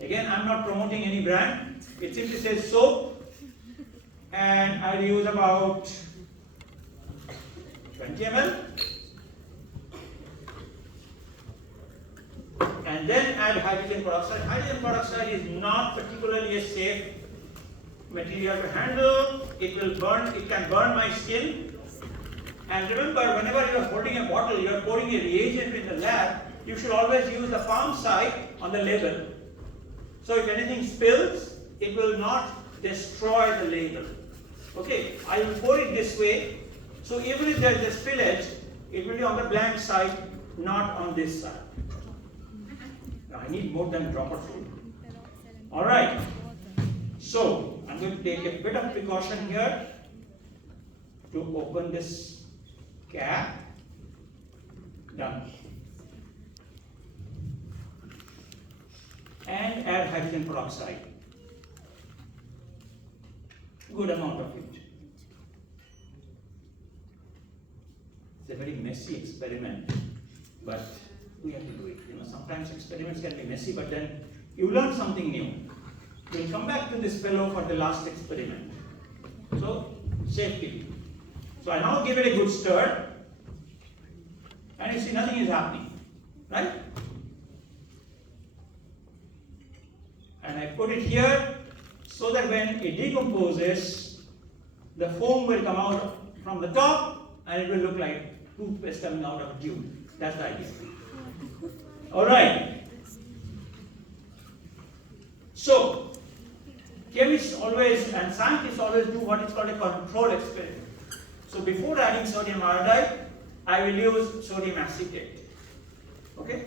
Again, I'm not promoting any brand. It simply says soap, and I'll use about 20 ml. And then add hydrogen peroxide. Hydrogen peroxide is not particularly a safe material to handle. It will burn, it can burn my skin. And remember, whenever you are holding a bottle, you are pouring a reagent in the lab, you should always use the palm side on the label. So if anything spills, it will not destroy the label. Okay, I will pour it this way. So even if there is a spillage, it will be on the blank side, not on this side. Now I need more than a drop or two. Alright, so I'm going to take a bit of precaution here to open this cap. Done. And add hydrogen peroxide. Good amount of it. It's a very messy experiment, but we have to do it. Sometimes experiments can be messy, but then you learn something new. We'll come back to this fellow for the last experiment. So, safety. So I now give it a good stir, and you see nothing is happening, right? And I put it here so that when it decomposes, the foam will come out from the top and it will look like toothpaste coming out of a tube. That's the idea. Alright. So, chemists always and scientists always do what is called a control experiment. So before adding sodium iodide, I will use sodium acetate. Okay?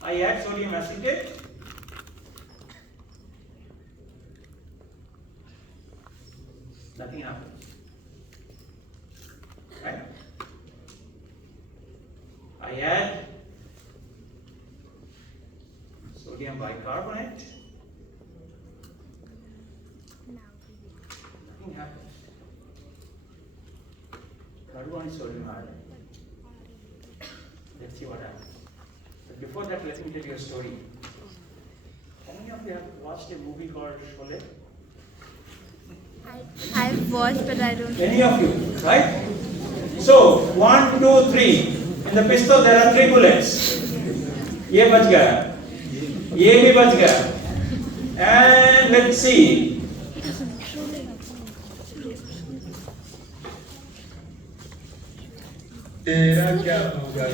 I add sodium acetate. Nothing happens. Right? I add sodium bicarbonate. Nothing happens. Third one is sodium iodide. Let's see what happens. But before that, let me tell you a story. How many of you have watched a movie called Sholay? I've watched, but I don't. Any of you, right? So 1, 2, 3. In the pistol there are 3 bullets. ये बच गया, ये भी बच गया. And let's see. तेरा क्या होगा?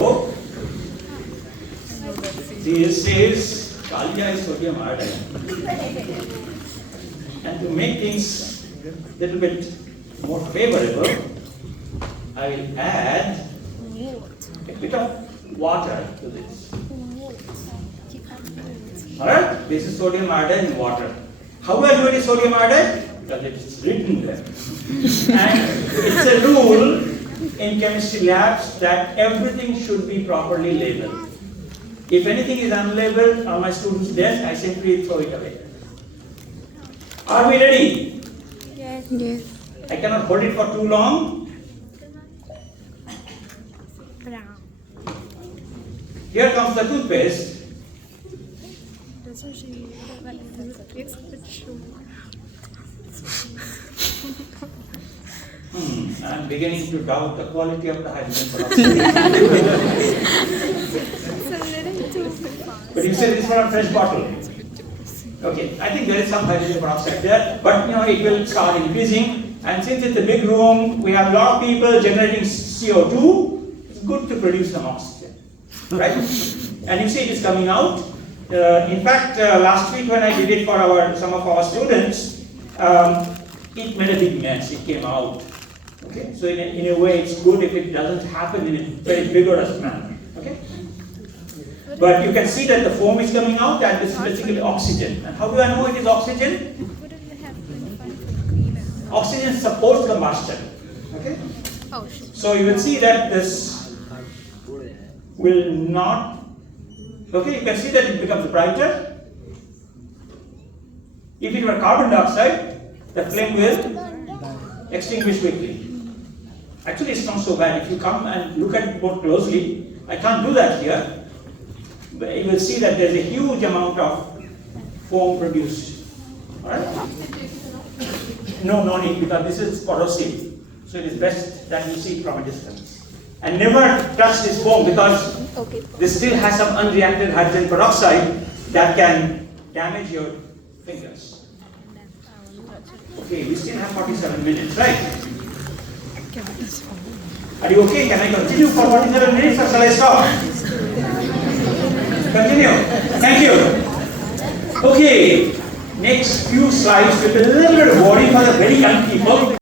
Oh, this is Kalia is sodium iodide. And to make things a little bit more favorable, I will add a bit of water to this. Alright, this is sodium iodide in water. How do I know it is sodium iodide? Because it is written there. And it's a rule in chemistry labs that everything should be properly labeled. If anything is unlabeled on my student's desk, I simply throw it away. Are we ready? Yes. I cannot hold it for too long. Brown. Here comes the toothpaste. I'm beginning to doubt the quality of the hydrogen peroxide. But you said it's not a fresh bottle. Okay, I think there is some hydrogen peroxide there, but it will start increasing. And since it's a big room, we have a lot of people generating CO2. It's good to produce some oxygen, right? And you see it is coming out. In fact, last week when I did it for some of our students, it made a big mess. It came out. Okay, so in a way, it's good if it doesn't happen in a very vigorous manner. Okay. But you can see that the foam is coming out, and this is basically oxygen. And how do I know it is oxygen? Oxygen supports combustion. Okay? So you will see that this will not. Okay, you can see that it becomes brighter. If it were carbon dioxide, the flame will extinguish quickly. Actually, it's not so bad. If you come and look at it more closely, I can't do that here. but you will see that there's a huge amount of foam produced. Alright? No, no need, because this is corrosive. So it is best that you see from a distance. And never touch this foam, because this still has some unreacted hydrogen peroxide that can damage your fingers. Okay, we still have 47 minutes, right? Are you okay? Can I continue for 47 minutes or shall I stop? Continue. Thank you. Okay, next few slides will be a little bit boring for the very young people.